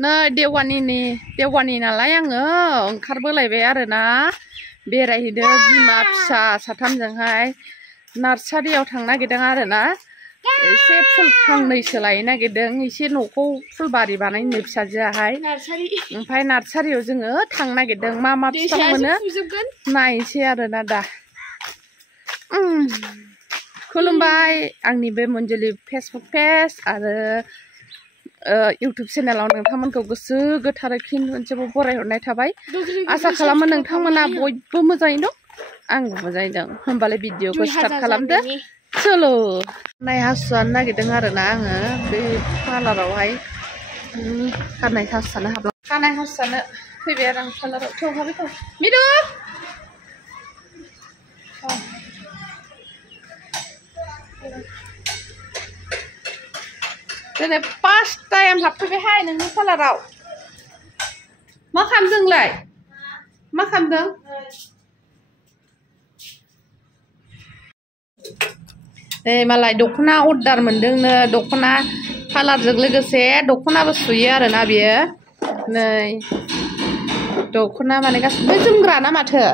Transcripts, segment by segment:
नै देवानि नालाय आङो ओंखारबोलायबाय आरोना बेरायहैदो बिमा फिसा साथामजोंहाय नार्सारियाव थांनो नागिरदों आरोना एसे फुल फांनैसो लायनो नागिरदों एसे न'खौ फुलबारि बानायनो फिसाजोआहाय ओमफ्राय नार्सारियाव जोङो थांनो नागिरदों मा फिफां मोनो नायनोसै आरोना दा खुलुमबाय आंनि बे मन्जुलि फेसबुक पेज आरो इउटुब चेनेलाव नोंथांमोनखौ गोसो गोथारै फिन खनसेबाव बरायहरनाय थाबाय आसा खालामो नोंथांमोना बयबो मोजाङै दं आंबो मोजाङै दं होमबालाय भिडिअखौ स्टार्ट खालामदो चलो खानाय हासुनो नागिरदों आरोना आङो बे पार्लारावहाय खानाय हासुनो खानाय हासुनो फैबाय आरो आं पार्लाराव थौहाबे थौ मिदु दिनै फार्स्ट टाइम हाबफैबायहाय नोंनि पार्लाराव मा खालामदोंलाय मा खालामदों नै मालाय दख'ना अर्डार मोनदोंनो दख'ना पार्लारजों लोगोसे दख'नाबो सुयो आरोना बियो नै दख'ना माने गासिबो जोमग्रा ना माथो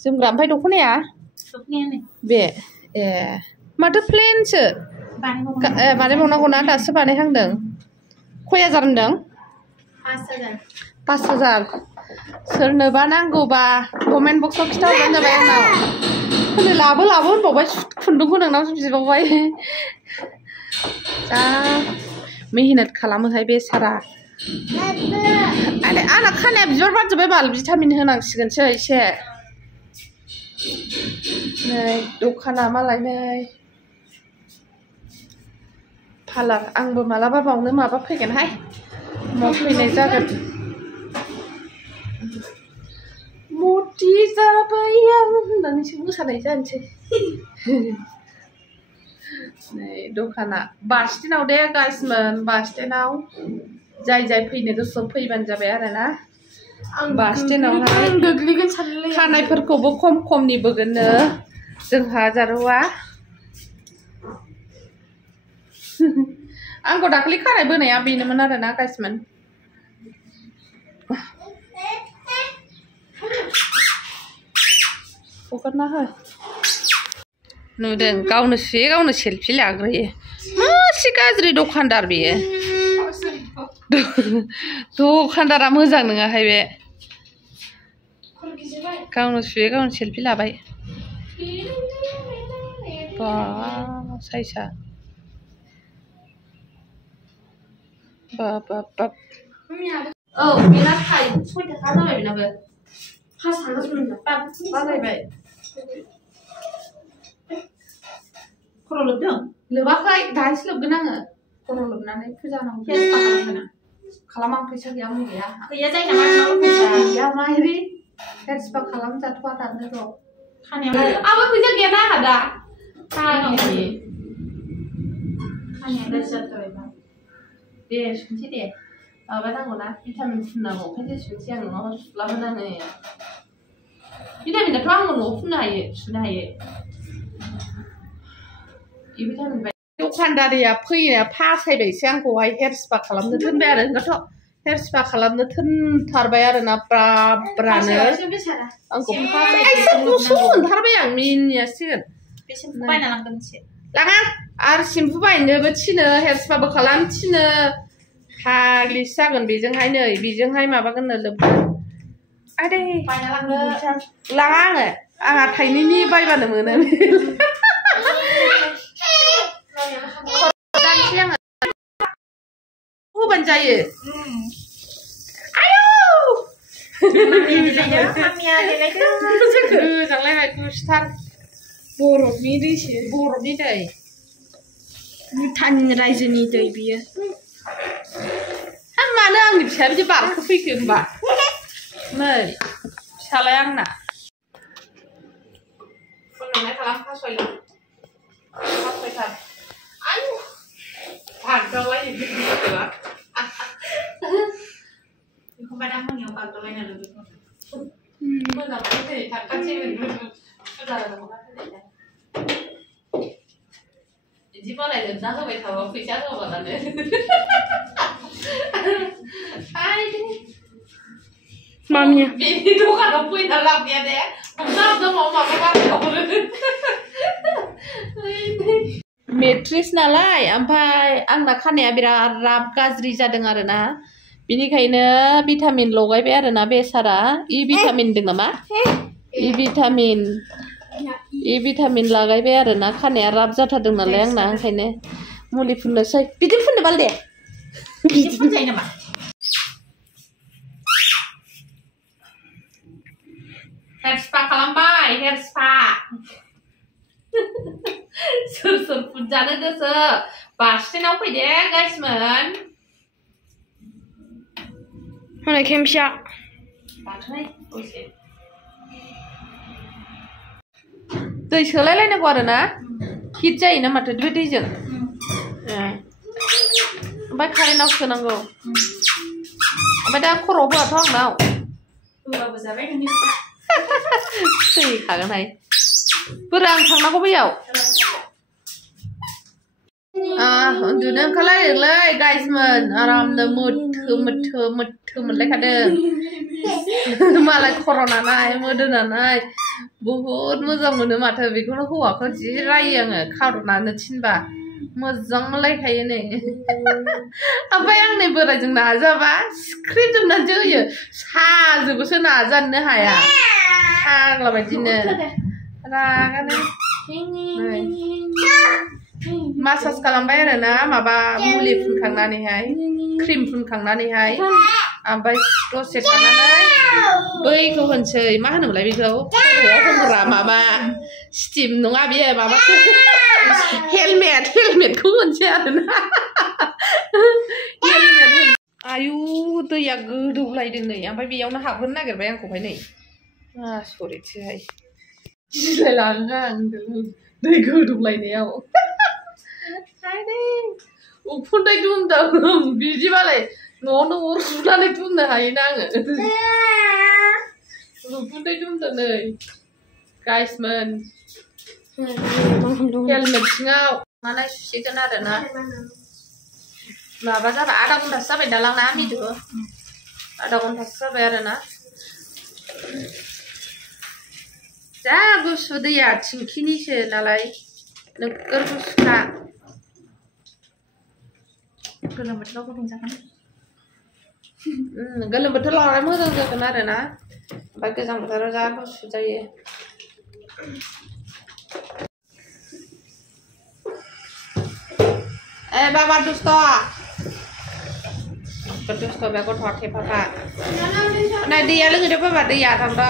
जोमग्रा ओमफ्राय दख'नाया बे ए माथो प्लेनसो बानायबावनांगौना दासो बानायहांदों खय हाजार होनदों 5,000 सोरनोबा नांगौबा कमेन्ट बक्सआव खिथाहरबानो जाबाय आंनाव होनो लाबो होनबावबाय खुन्दुंखौ नोंनाव बिबावबाय जा मेहनत खालामोहाय बेसारा आंना खानाया बिबार बारजोब्बाय बाल भिटामिन होनांसिगोनसो एसे नै दखाना मालाय नै पार्लार आंबो मालाबा बावनो माबा फैगोनहाय माव फैनाय जागोन मति जाबाय आं होननानैसो मोसानाय जानोसै नै दखाना बास स्टेन्डआव दे गाइसमोन बास स्टेन्डआव जाय फैनो गोसो फैबानो जाबाय आरोना बास स्टेन्डआवहाय खानायफोरखौबो खमनि बोगोननो जोंहा जारौआ आंखौ दाखालि खानाय बोनाया बेनोमोन आरोना गाइसमोन हगारना हो नुदों गावनो सुयो गावनो सेल्फि लाग्रोयो मासे गाज्रि दखानदार बेयो दखानदारा मोजां नङाहाय बे गावनो सुयो गावनो सेल्फि लाबाय बा साइसा बाब औ बेना 6 थाखा जाबाय बेनाबो 5 थाखा बारायबाय खर' लोबदों लोबाखै दाहायसो लोबगोन आङो खर' लोबनानै फुजा नांगौ खालाम आं फैसा गैया जायो नामा फैसा गैया माहिरि हेयार स्पा खालामजाथ'आ दानो र' खानायाव आंबो फैसा गैया ना आंहा दा खानाया गाज्रि जाथारबायबा दे सुनसै दे माबा नांगौना भिटामिन फुननांगौ ओंखायनो सुनसै आं नङाबा सुलाबोन आङो भिटामिनाथ' आङो न'आव फुननो हायो सुनो हायो दखानदारिया फैनाया फासायबायसो आंखौहाय हेयार स्पा खालामनो थोनबाय आरो ओंखायनोथ' हेयार स्पा खालामनो थोनथारबाय आरोना ब्रानो आंखौ गुसु मोनथारबाय आं मिनियासिगोन बायना लांगोन एसे लाङा आरो सेम्पु बायनोबो थिनो हेयार स्पाबो खालाम थिनो फाग्लिसो जागोन बेजोंहाय नै बेजोंहाय माबागोननो लोबगोन आदै बायना लांगोन लाङा आंहा थाइनैनि बायबानो मोनो होबानो जायो गोजांलायबाय गुसुथार बरफनि दै भुटान रायजोनि दै बियो मानो आंनि फिसाया बिदि बारखो फैखो होनबा नै फिसालाय आंना फुननाय खालाम फासयथार आयु बागदावलायनो भिडिअआ बेखौ बादा मोनायाव बागदावलायना बेखौ मोनाबाय दिनै थांखासै फुजा नङा बिदि मालाय लोबना होबाय थाबा फैसा होबालानो Mamia. Bini tuh kan puin dalam dia deh. Mama tuh mau mama Matrix नालाय ओमफ्राय आंना खानाया बिराद राब गाज्रि जादों आरोना बिनिखायनो भिटामिन लगायबाय आरोना बे सारा इ भिटामिन दं नामा इ भिटामिन लागायबाय आरोना खानाया राब जाथारदों नालाय आंना ओंखायनो मुलि फुननोसै बिदि फुननो बाल दे बिदि फुनजायो नामा हेयर स्पा खालामबाय हेयर स्पा सोर फुनजानो गोसो बास्टेनाव फैदे गाइसमोन Hana Kemsha. दै सोलायलायनांगौ आरोना हिट जायोना माथो बे दैजों ओमफ्राय कारेन्टआव सोनांगौ ओमफ्राय दा खर'आव होआथ' आंनाव होआबो जाबाय थैखागोनहाय बोरो आं थांनांगौ बैयाव उन्दुनो ओंखारलायदोंलै गाइसमोन आरामनो मोथो मोनलायखादों मालाय खर' नानाय मोदोम नानाय बहुद मोजां मोनो माथो बेखौनो हौवाखौ जि रायो आङो खार'नानो थिनबा मोजां मोनलायखायो नै ओमफ्राय आंनि बोरायजों नाजाबा सिख्रेबजोबनानैसो होयो साजोबोसो नाजानोनो हाया फाग्ला बायदिनो रागानो मासाज खालामबाय आरोना माबा मुलि फुनखांनानैहाय क्रिम फुनखांनानैहाय ओमफ्राय दसे थानानै बैखौ होनसै मा होनोमोनलाय बेखौ खर'आव होग्रा माबा स्टिम नङा बेयो माबा हेलमेटखौ होनसै आरोना हेलमेट आयु दैया गोदौलायदों नै ओमफ्राय बेयावनो हाबहोनो नागिरबाय आंखौहाय नै आसरितसोहाय गिलायलाङो आं दै गोदौलायनायाव उखुन्दै दुमदों बिदिबालाय न'आवनो अर सुनानै दुमनो हायोना आङो उखुन्दै दुमदों नै गाइसमोन हेलमेट सिङाव मानाय सुसिगोन आरोना माबा जाबाय आधा घन्टासो जाबाय दालां ना मिदु आधा घन्टासो जाबाय आरोना जा गुसु दैया थिंखिनिसो नालाय नोगोर गुसुखा गोलोम बोथोराव गुदुं जागोन गोलोम बोथोराव लानाय मोजां जागोन आरोना ओमफ्राय गोजां बोथोराव जा गुसु जायो बाबा दुस्थ' बे गथ'आ थेफाफा नै दैया लोंदो बाबा दैया थांद'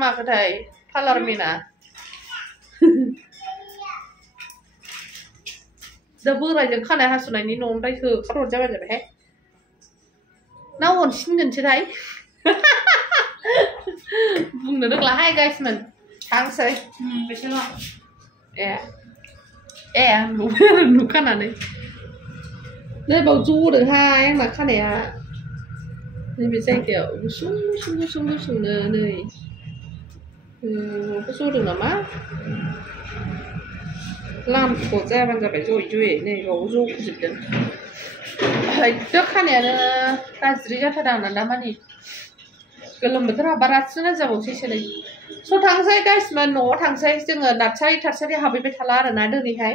माखोथाय पार्लारमेना दा बोरायजों खानाय हासुनायनि न'निफ्राय होखारहरजाबाय जाबायहाय ना अनसिनगोनसोहाय बुंनो रोंलाहाय गाइसमोन थांसै बेसोल' नुखानानै नै बाव ज'दोंहाय आंना खानाया नैबे जायगायाव गुसुंनो नै ज'दों नामा लामख' जायाबानो जाबाय ज'यै नै बाव ज'जोबदों एकदम खानायानो गाज्रि जाथारदों आंना दामानि गोलोम बोथोर हाबबा रासिन जाबावसैसोलै स' थांसै गाइसमोन न'आव थांसै जोङो नार्सारि हाबहैबाय थाला आरोना दिनैहाय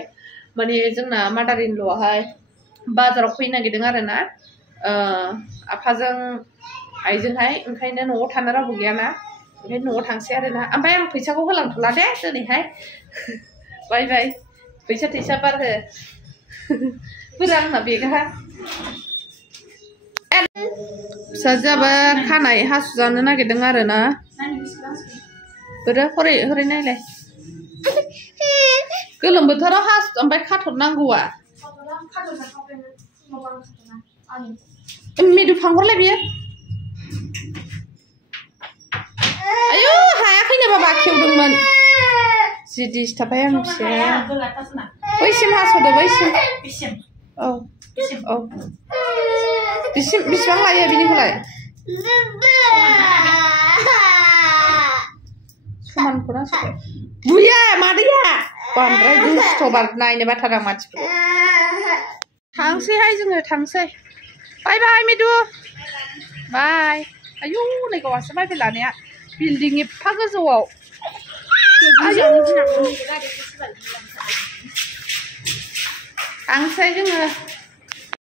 माने जोंना मादार इन ल'आहाय बाजाराव फैनो नागिरदों आरोना आफाजों आइजोंहाय ओंखायनो न'आव थानो रावबो गैयाना ओमफ्राय न'आव थांसै आरोना ओमफ्राय आं फैसाखौ होलांथ'ला दे दिनैहाय बाय बाय फैसा थैसा बारहो बोरा आंना बेगा फिसाजोआबो खानाय हासु जानो नागिरदों आरोना बोरो हरै हरै नायलाय गोलोम बोथोराव हासु ओमफ्राय खाथ'रनांगौआ मिदु फांहरलाय बियो आयु हायाखैनो बाबा खेवदोंमोन जि दिसथाबबाय आं फिसाया बैसिम हास'दो बैसिम औ औ बेसेबां लायो बिनिखौलाय समानखौ नांस'दो बुया मादैया बांद्राय दुस्थ' नायनो बाथार आं मानसिखौ थांसैहाय जोङो थांसै बाय बाय मिदु बाय आयु नै गावासो बाय लानाया बिल्डिं एफा गोजौआव थांसै जोङो